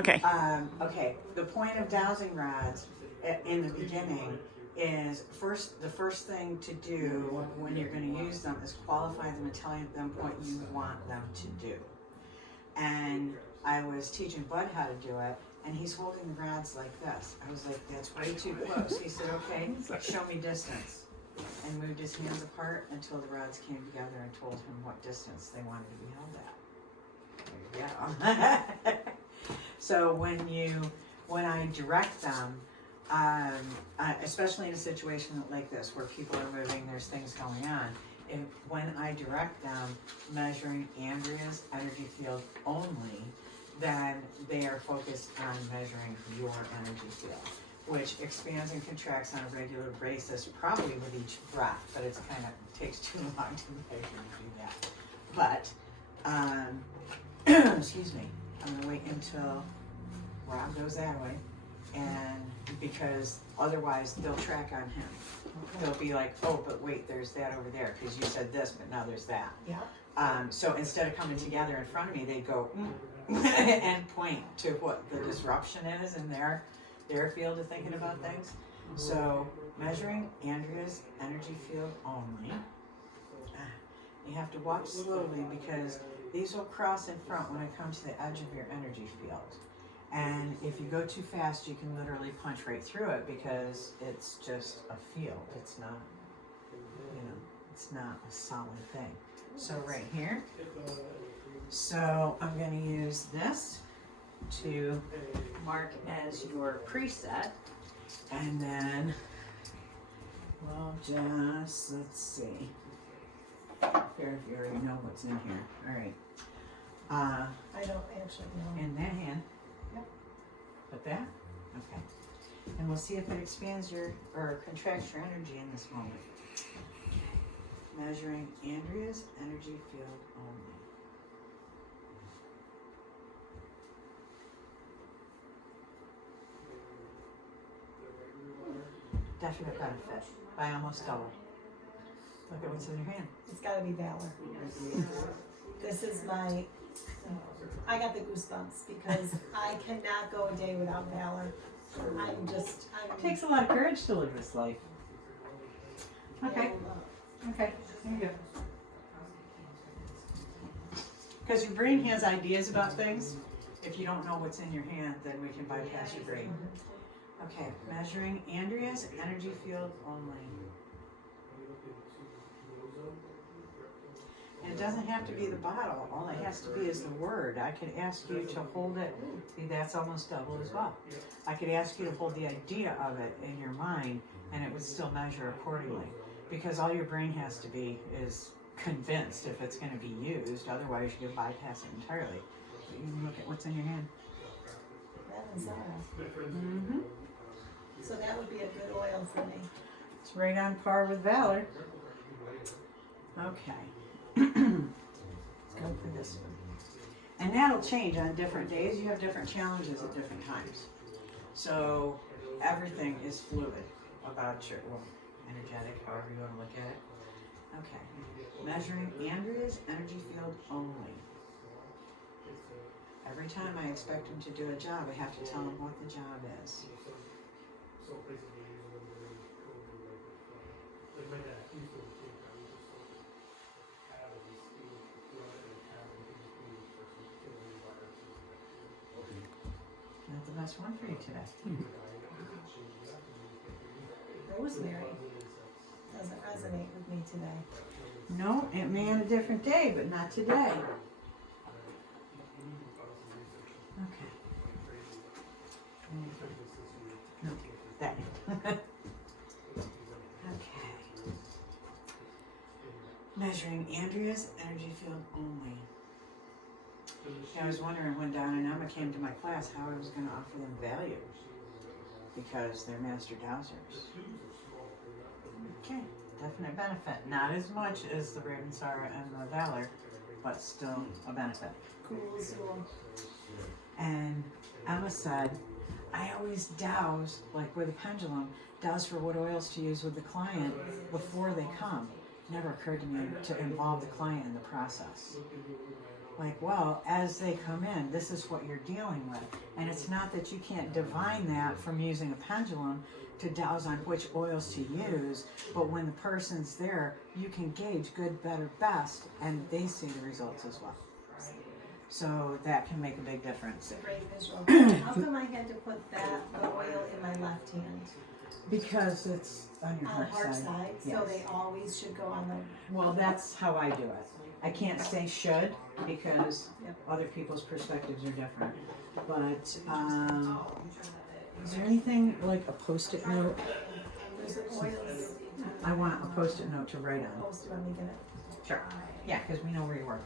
Okay. Okay, the point of dowsing rods in the beginning is the first thing to do when you're going to use them is qualify them and tell them what you want them to do. And I was teaching Bud how to do it, and he's holding the rods like this. I was like, that's way too close. He said, okay, show me distance. And moved his hands apart until the rods came together and told him what distance they wanted to be held at. There you go. So when I direct them, especially in a situation like this where people are moving, there's things going on, when I direct them measuring Andrea's energy field only, then they are focused on measuring your energy field, which expands and contracts on a regular basis, probably with each breath, but it's kind of takes too long to measure and do that. But excuse me, I'm gonna wait until Rob goes that way, and because otherwise they'll track on him. They'll be like, oh, but wait, there's that over there because you said this, but now there's that. Yeah. So instead of coming together in front of me, they go and point to what the disruption is in their field of thinking about things. So measuring Andrea's energy field only. You have to walk slowly because these will cross in front when I come to the edge of your energy field. And if you go too fast, you can literally punch right through it because it's just a field. It's not, it's not a solid thing. So right here. So I'm going to use this to mark as your preset. And then we'll just, let's see. Here, if you already know what's in here. All right. I don't actually know. In that hand. Yep. Put that. Okay. And we'll see if it expands or contracts your energy in this moment. Measuring Andrea's energy field only. Definite benefit by almost double. Look at what's in your hand. It's got to be valor. This is I got the goosebumps because I cannot go a day without valor. It takes a lot of courage to live this life. Okay. Okay. There you go. Because your brain has ideas about things. If you don't know what's in your hand, then we can bypass your brain. Okay, measuring Andrea's energy field only. And it doesn't have to be the bottle. All it has to be is the word. I could ask you to hold it. See, that's almost double as well. I could ask you to hold the idea of it in your mind, and it would still measure accordingly. Because all your brain has to be is convinced if it's going to be used. Otherwise, you can bypass it entirely. But you can look at what's in your hand. That is Zara. Mm-hmm. So that would be a good oil for me. It's right on par with Valor. Okay. Let's go for this one. And that'll change on different days. You have different challenges at different times. So everything is fluid about your, energetic, however you want to look at it. Okay. Measuring Andrea's energy field only. Every time I expect him to do a job, I have to tell him what the job is. Not the best one for you today. Rosemary doesn't resonate with me today. No, it may on a different day, but not today. Okay. No, that. Okay. Measuring Andrea's energy field only. I was wondering when Don and Emma came to my class how I was going to offer them value because they're master dowsers. Okay, definite benefit. Not as much as the Ravensara and the Valor, but still a benefit. Cool. And Emma said, I always douse, like with a pendulum, douse for what oils to use with the client before they come. Never occurred to me to involve the client in the process. like, well, as they come in, this is what you're dealing with. And it's not that you can't divine that from using a pendulum to douse on which oils to use, but when the person's there, you can gauge good, better, best, and they see the results as well. So that can make a big difference. It's a great visual. How come I had to put the oil in my left hand? Because it's on your On the heart heart side. side, Yes. so they always should go on the. Well, that's how I do it. I can't say should because Yep. other people's perspectives are different. But is there anything like a post-it note? There's the oils. I want a post-it note to write on. Post it, I'm making it. Sure. Yeah, because we know where you work.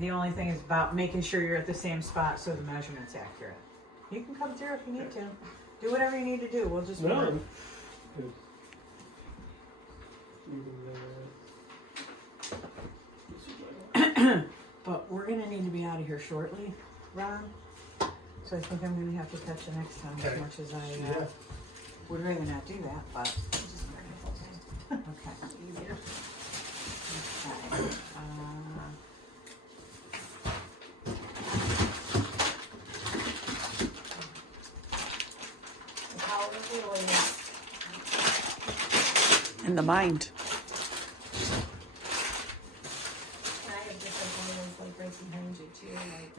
The only thing is about making sure you're at the same spot so the measurement's accurate. You can come through if you need to. Do whatever you need to do. We'll just No. work. Good. But we're gonna need to be out of here shortly, Ron. So I think I'm gonna have to catch you next time, as Okay. much as I Yeah. would rather not do that, but Just bring it full time. okay. Easier. Okay. The power of the oils. In the mind. And I have different oils like right behind you too, like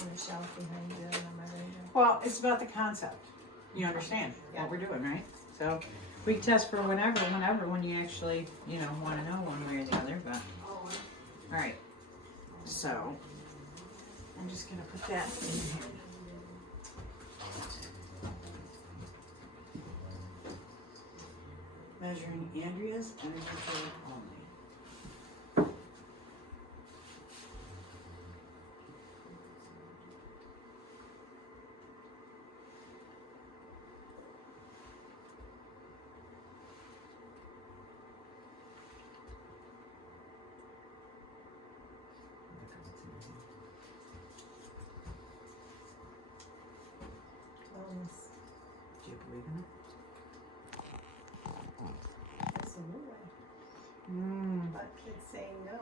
on the shelf behind you and on my radar. Well, it's about the concept. You understand what we're doing, right? So we can test for whenever, when you actually, want to know one way or the other, but. All right. So I'm just going to put that in here. Measuring Andrea's energy field only. Wellness. Do you believe in it? Absolutely. Mm. But kids saying no.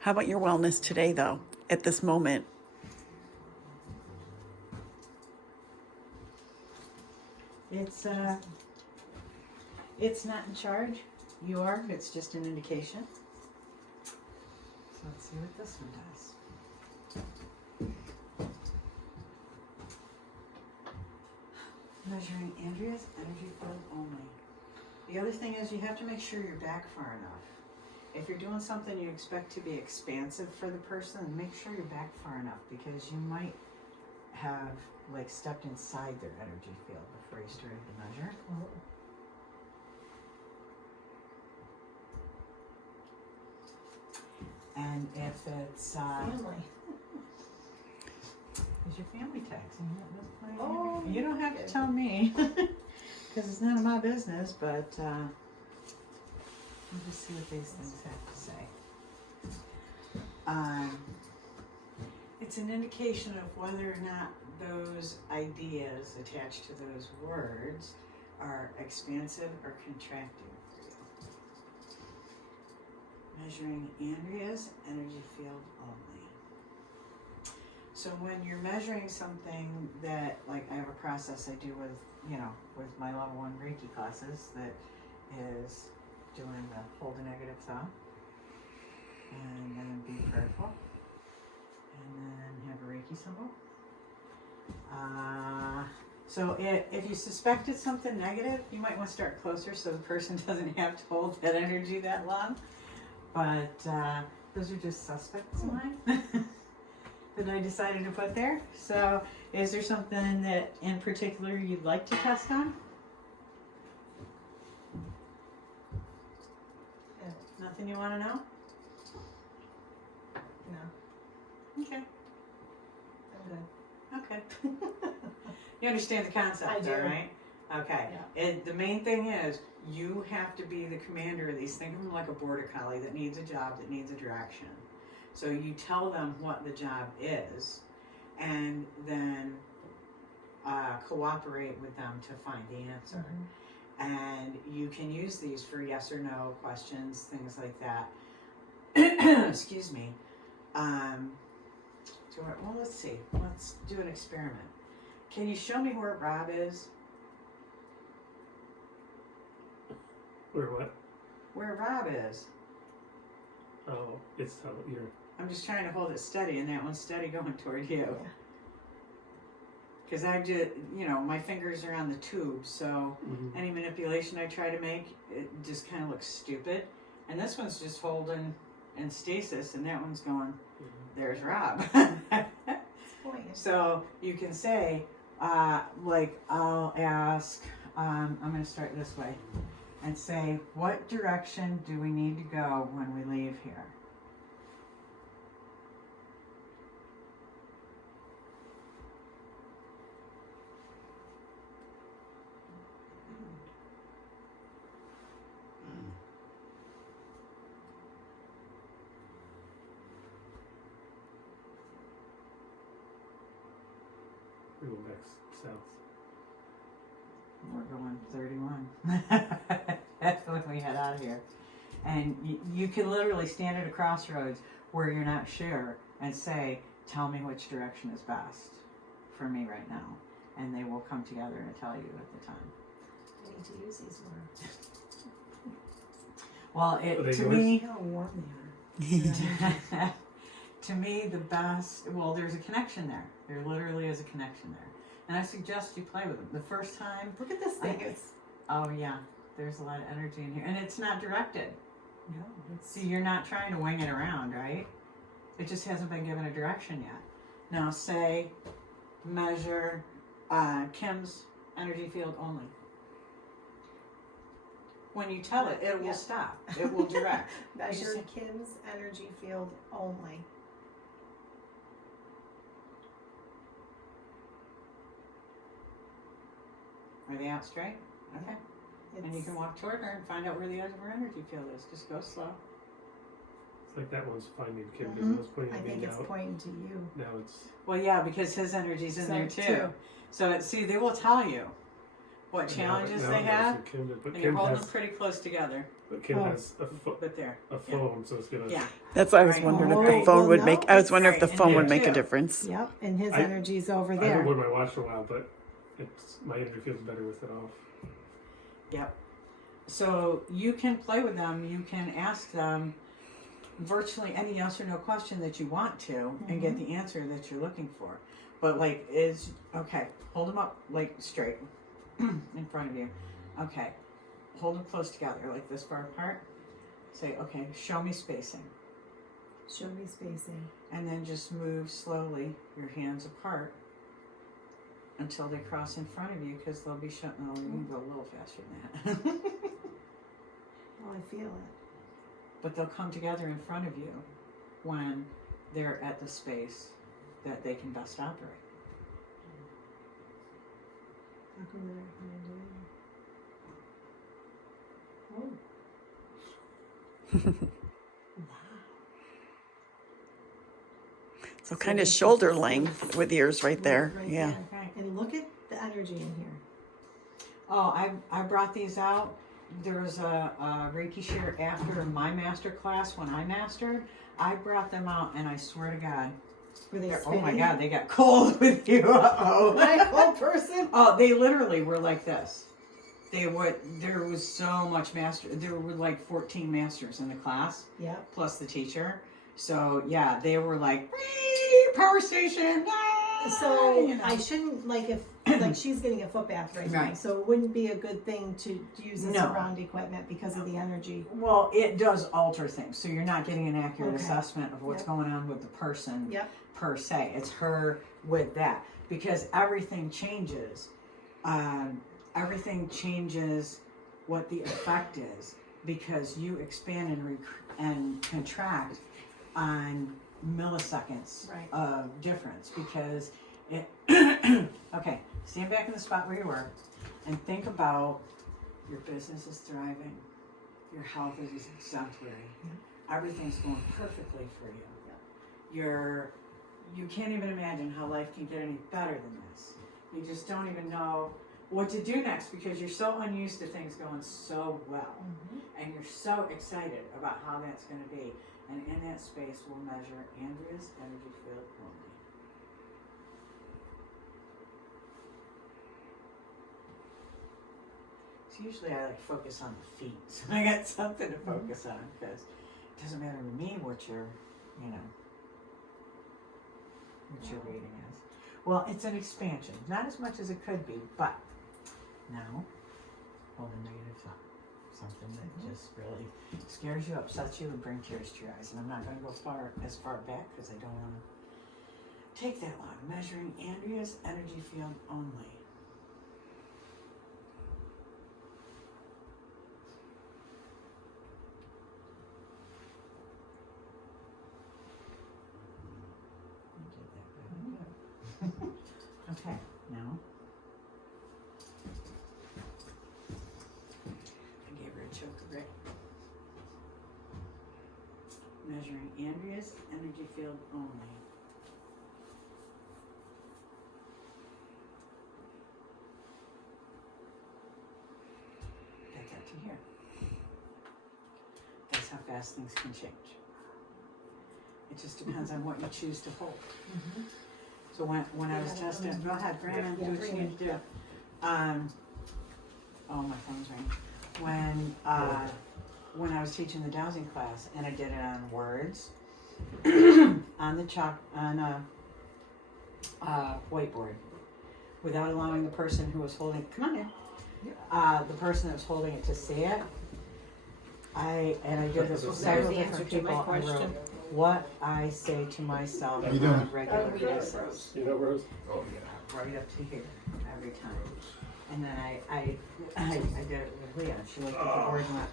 How about your wellness today, though, at this moment? It's not in charge. You are. It's just an indication. So let's see what this one does. Measuring Andrea's energy field only. The other thing is you have to make sure you're back far enough. If you're doing something you expect to be expansive for the person, make sure you're back far enough because you might have stepped inside their energy field before you started to measure. And if it's Family. is your family texting you at this point? Oh, You don't have to okay. tell me because it's none of my business, but we'll just see what these things have to say. It's an indication of whether or not those ideas attached to those words are expansive or contracting for you. Measuring Andrea's energy field only. So when you're measuring something that, I have a process I do with my level 1 Reiki classes that is doing the hold a negative thought and then be prayerful and then have a Reiki symbol. So if you suspected something negative, you might want to start closer so the person doesn't have to hold that energy that long. But those are just suspects of mine that I decided to put there. So is there something that in particular you'd like to test on? Yeah. Nothing you want to know? No, Okay. I'm good. Okay. You understand the concept, I do. though, right? Okay. Yeah. The main thing is you have to be the commander of these. Think of them like a border collie that needs a job, that needs a direction. So you tell them what the job is, and then cooperate with them to find the answer. Mm-hmm. And you can use these for yes or no questions, things like that. Excuse me. Well, let's see. Let's do an experiment. Can you show me where Rob is? Where what? Where Rob is. Oh, it's how you're. I'm just trying to hold it steady, and that one's steady going toward you. Because I did, my fingers are on the tube, so any manipulation I try to make, it just kind of looks stupid. And this one's just holding in stasis, and that one's going, there's Rob. So you can say, I'll ask, I'm going to start this way, and say, what direction do we need to go when we leave here? We go back south. We're going 31. That's when we head out of here. And you can literally stand at a crossroads where you're not sure and say, tell me which direction is best for me right now. And they will come together and tell you at the time. I need to use these more. Well, How warm they are. to me, the best, there's a connection there. There literally is a connection there. And I suggest you play with them. The first time. Look at this thing. Oh, yeah. There's a lot of energy in here. And it's not directed. No. See, you're not trying to wing it around, right? It just hasn't been given a direction yet. Now, say, measure Kim's energy field only. When you tell it, it will stop. It will direct. Measure Kim's energy field only. Are they out straight? Okay. And you can walk toward her and find out where the edge of her energy field is. Just go slow. It's like that one's finding Kim because it was pointing I at think me it's out. pointing to you. Now it's. Well, yeah, because his energy's in there too. So they will tell you what challenges now they have, Kim, but and Kim you're holding has, them pretty close together. But Kim has a But there. phone, so it's gonna. Yeah. That's why I was Right. wondering if Oh, the phone well, would no, make. I was wondering if the right, phone and would there make a too. difference. Yep, and his I- energy's over I there. haven't worn my watch in a while, but my energy feels better with it off. Yep. So you can play with them. You can ask them virtually any yes or no question that you want to and get the answer that you're looking for. But hold them up straight in front of you. Okay. Hold them close together, like this far apart. Say, okay, show me spacing. Show me spacing. And then just move slowly your hands apart until they cross in front of you, because they'll be shut. No, you can go a little faster than that. Oh, I feel it. But they'll come together in front of you when they're at the space that they can best operate. How come they're not gonna do it? Oh. Wow. So kind of shoulder length with ears right there. Right Yeah. there. Okay. And look at the energy in here. Oh, I brought these out. There was a Reiki share after my master class when I mastered. I brought them out, and I swear to God, Were they oh my spinning? God, they got cold with you. Am I a cold person? Oh, they literally were like this. There was so much master. There were like 14 masters in the class, Yep. plus the teacher. So yeah, they were like, power station. So I shouldn't if she's getting a foot bath right now. Right. So it wouldn't be a good thing to use this No. around equipment because of the energy. Well, it does alter things, so you're not getting an accurate Okay. assessment of what's going on with the person Yep. per se. It's her with that, because everything changes. Everything changes what the effect is, because you expand and contract on milliseconds Right. of difference, because it okay, stand back in the spot where you were and think about your business is thriving, your health is exemplary, everything's going perfectly for you. You can't even imagine how life can get any better than this. You just don't even know what to do next, because you're so unused to things going so well, and you're so excited about how that's going to be. And in that space, we'll measure Andrea's energy field only. So usually I like focus on the feet, so I got something to focus on, because it doesn't matter to me what your, you know, what your reading is. Well, it's an expansion, not as much as it could be, but now, hold a negative thought. Something that just really scares you, upsets you, and brings tears to your eyes. And I'm not going to go as far back because I don't want to take that long. Measuring Andrea's energy field only. Okay, now. I gave her a choke of it. Measuring Andrea's energy field only. That got to here. That's how fast things can change. It just depends on what you choose to hold. Mm-hmm. So when I was testing, go ahead, Brandon, do what you need to do. Oh, my phone's ringing. When I was teaching the dowsing class, and I did it on words, on the chalk, on a whiteboard, without allowing the person who was holding, come on in, the person that was holding it to see it. I did this with several different people. I wrote what I say to myself on a regular basis. You know, Rose? Oh, yeah. Right up to here, every time. And then I did it with Leah. She looked at the board and went,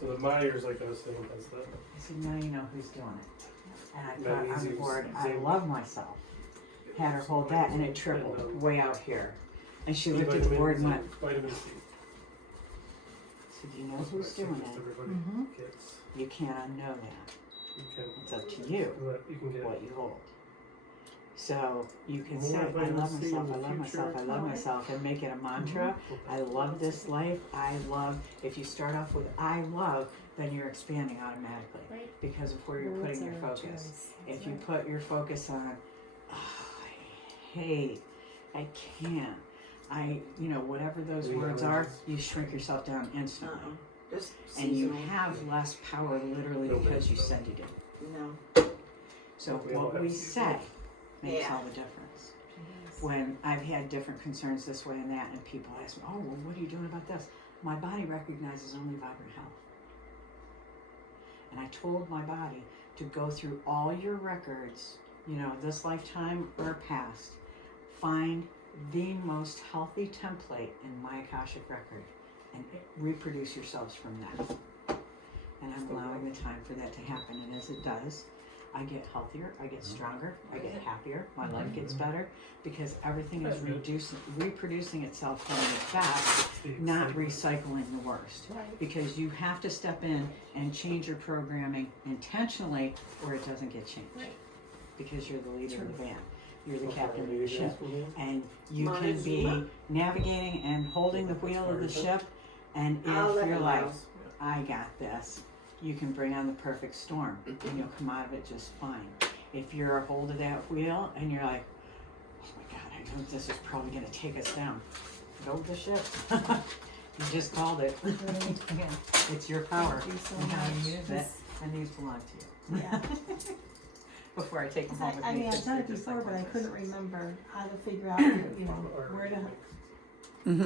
So the Myers, like I was saying, has the I said, now you know who's doing it. And I That thought on the means board, I you- love myself. Had her hold that, and it tripled way out here. And she looked at the board and went, Vitamin C. so do you know who's doing it? Everybody Mhm. gets. You can't unknow that. You can. It's up to you You can get. what you hold. So you can More say, I vitamin love C in myself, the I love myself, I future. love myself, and make it a mantra. I love this life. I love, if you start off with I love, then you're expanding automatically Right. because of where you're Words putting your are a focus. choice. If you put your focus on, oh, I hate, I can't, whatever those Yeah, words that are, is- you shrink yourself down instantly. Just And you seasonal. have less power literally No, because you no. said you did. No. So We all what have we seasonal. say makes Yeah. all the difference. When I've had different concerns this way and that, and people ask me, oh, well, what are you doing about this? My body recognizes only vibrant health. And I told my body to go through all your records, this lifetime or past, find the most healthy template in my Akashic record and reproduce yourselves from that. And I'm allowing the time for that to happen. And as it does, I get healthier, I get stronger, I get happier, my life gets better because everything is reproducing itself from the best, not recycling the worst. Right. Because you have to step in and change your programming intentionally or it doesn't get changed. Right. Because you're the leader of the band. You're the Okay, captain of the you ship. guys will- And you can be Montezuma? navigating and holding the wheel of the ship. And I'll if let you're him like, know. I got this, you can bring on the perfect storm and you'll come out of it just fine. If you're a hold of that wheel and you're like, oh my God, I know this is probably going to take us down. Go the ship. You just called it. It's your power. Thank you so and how you much. use it. This- And these belong to you. Yeah. Before I take them home with I me. mean, I've 'cause done they're it just before, like but I this. couldn't remember how to figure out, where to Or- Mhm.